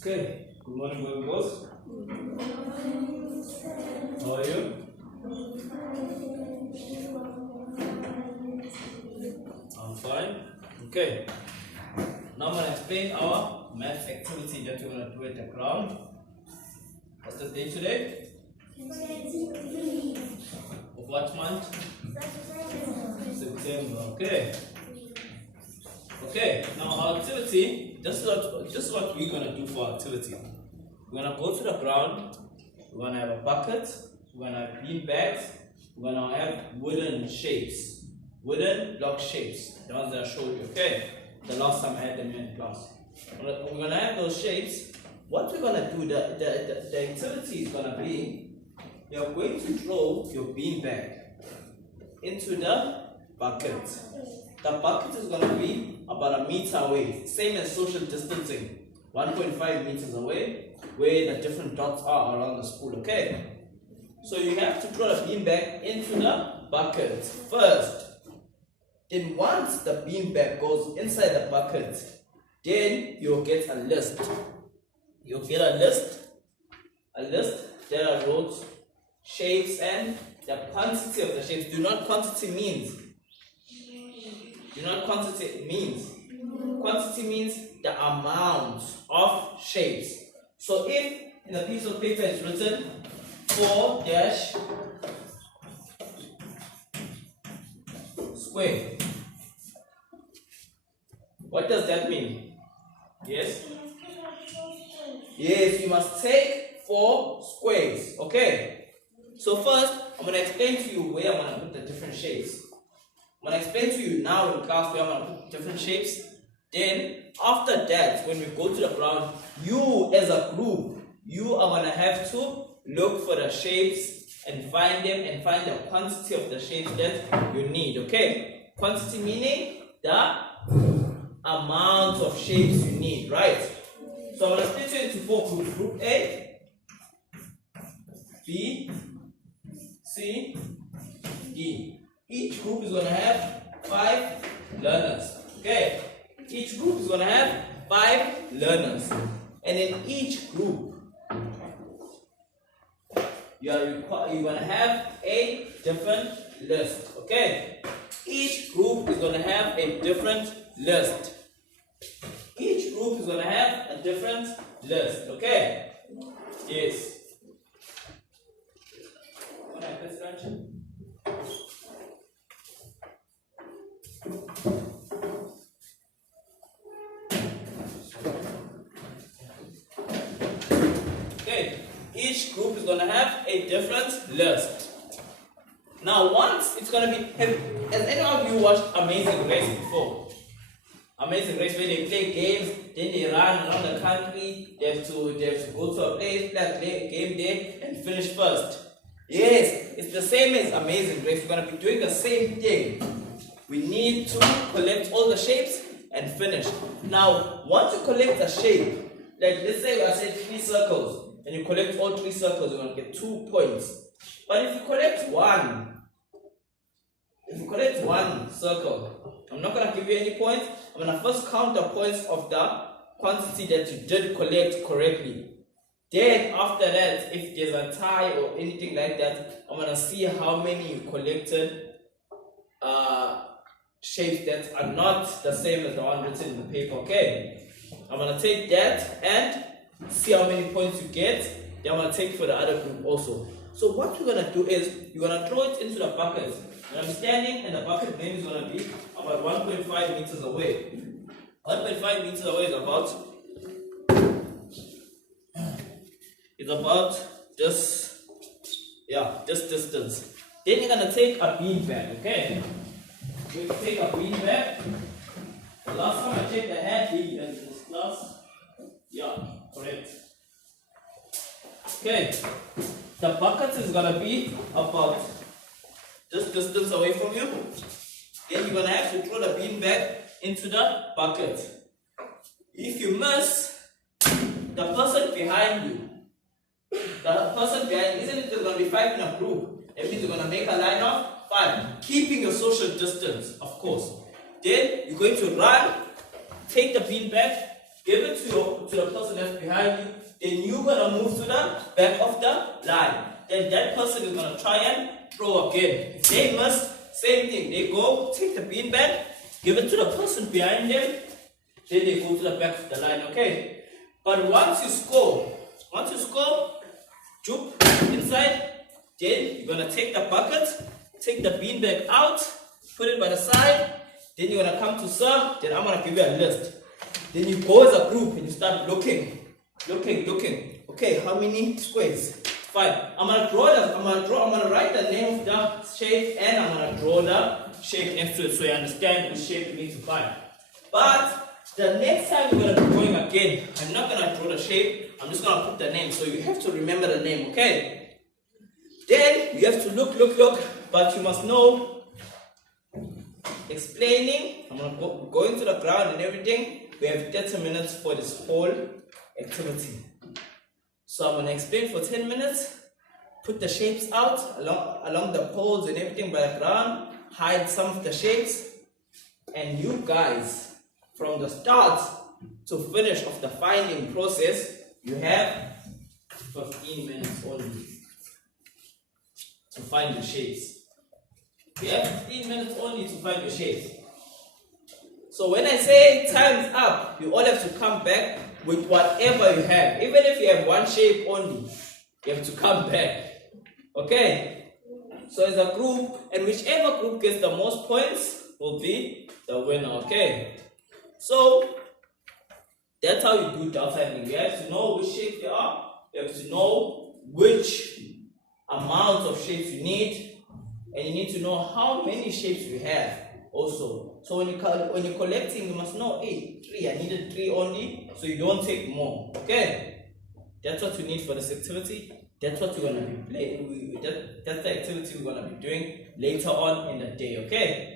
Okay, good morning, boys and girls. How are you? I'm fine. Okay, now I'm going to explain our math activity that we're going to do at the ground. What's the date today? Of what month? September. Okay. Okay, now our activity, this is what we're going to do for our activity. We're going to go to the ground, we're going to have a bucket, we're going to have bean bags, we're going to have wooden shapes, wooden block shapes, the ones that I showed you, okay? The last time I had them in class. We're going to have those shapes. What we're going to do, the activity is going to be, you're going to throw your bean bag into the bucket. The bucket is going to be about 1 meter away, same as social distancing, 1.5 meters away, where the different dots are around the school, okay? So you have to throw the beanbag into the bucket first. Then once the beanbag goes inside the bucket, then you'll get a list. You'll get a list that are rows, shapes, and the quantity of the shapes. Do not quantity means. Quantity means the amount of shapes. So if in a piece of paper it's written 4 dash square, what does that mean? Yes? Yes, you must take 4 squares. Okay? So first, I'm going to explain to you where I'm going to put the different shapes. I'm going to explain to you now in class where I'm going to put different shapes. Then, after that, when we go to the ground, you as a group, you are going to have to look for the shapes and find them and find the quantity of the shapes that you need. Okay? Quantity meaning the amount of shapes you need, right? So I'm going to split you into 4 groups. Group A, B, C, D. Each group is going to have 5 learners. Okay? Each group is going to have 5 learners. And in each group, you're going to have a different list. Okay? Each group is going to have a different list. Each group is going to have a different list. Okay? Yes. What happens, Ranjan? Each group is going to have a different list. Now, once it's going to be, has any of you watched Amazing Race before? Amazing Race, where they play games, then they run around the country, they have to go to a place, play a game there, and finish first. Yes, it's the same as Amazing Race. We're going to be doing the same thing. We need to collect all the shapes and finish. Now, once you collect the shape, like let's say I said 3 circles, and you collect all 3 circles, you're going to get 2 points. But if you collect one circle, I'm not going to give you any points. I'm going to first count the points of the quantity that you did collect correctly. Then after that, if there's a tie or anything like that, I'm going to see how many you collected shapes that are not the same as the one written in the paper. Okay, I'm going to take that and see how many points you get. Then I'm going to take for the other group also. So what we're going to do is, you're going to throw it into the bucket. And I'm standing and the bucket name is going to be about 1.5 meters away. 1.5 meters away is about this distance. Then you're going to take a bean bag, okay? You take a bean bag. The last time I checked, I had these in this class. Yeah, correct. Okay, the bucket is going to be about this distance away from you. Then you're going to have to throw the bean bag into the bucket. If you miss, the person behind you, isn't it there's going to be 5 in a group? That means you're going to make a line of 5, keeping your social distance, of course. Then you're going to run, take the bean bag, give it to the person that's behind you. Then you're gonna move to the back of the line. Then that person is gonna try and throw again. If they miss, same thing. They go take the beanbag, give it to the person behind them. Then they go to the back of the line. Okay. But once you score, jump inside. Then you're gonna take the bucket, take the beanbag out, put it by the side. Then you're gonna come to serve. Then I'm gonna give you a list. Then you go as a group and you start looking. Okay, how many squares? 5. I'm gonna write the name of the shape and I'm gonna draw the shape next to it so you understand which shape you need to find. But the next time you're gonna be going again, I'm not gonna draw the shape, I'm just gonna put the name. So you have to remember the name, okay? Then you have to look, but you must know explaining. I'm gonna go into the ground and everything. We have 30 minutes for this whole activity. So I'm gonna explain for 10 minutes, put the shapes out along the poles and everything by the ground, hide some of the shapes, and you guys, from the start to finish of the finding process, you have 15 minutes only to find the shapes. You have 15 minutes only to find the shapes. So when I say time's up, you all have to come back with whatever you have. Even if you have one shape only, you have to come back. Okay? So as a group, and whichever group gets the most points will be the winner. Okay? So that's how you do dot finding. You have to know which shapes there are. You have to know which amount of shapes you need. And you need to know how many shapes you have also. So when you're collecting, you must know, hey, 3, I needed 3 only, so you don't take more. Okay? That's what you need for this activity. That's what you're gonna be playing. That's the activity we're gonna be doing later on in the day, okay?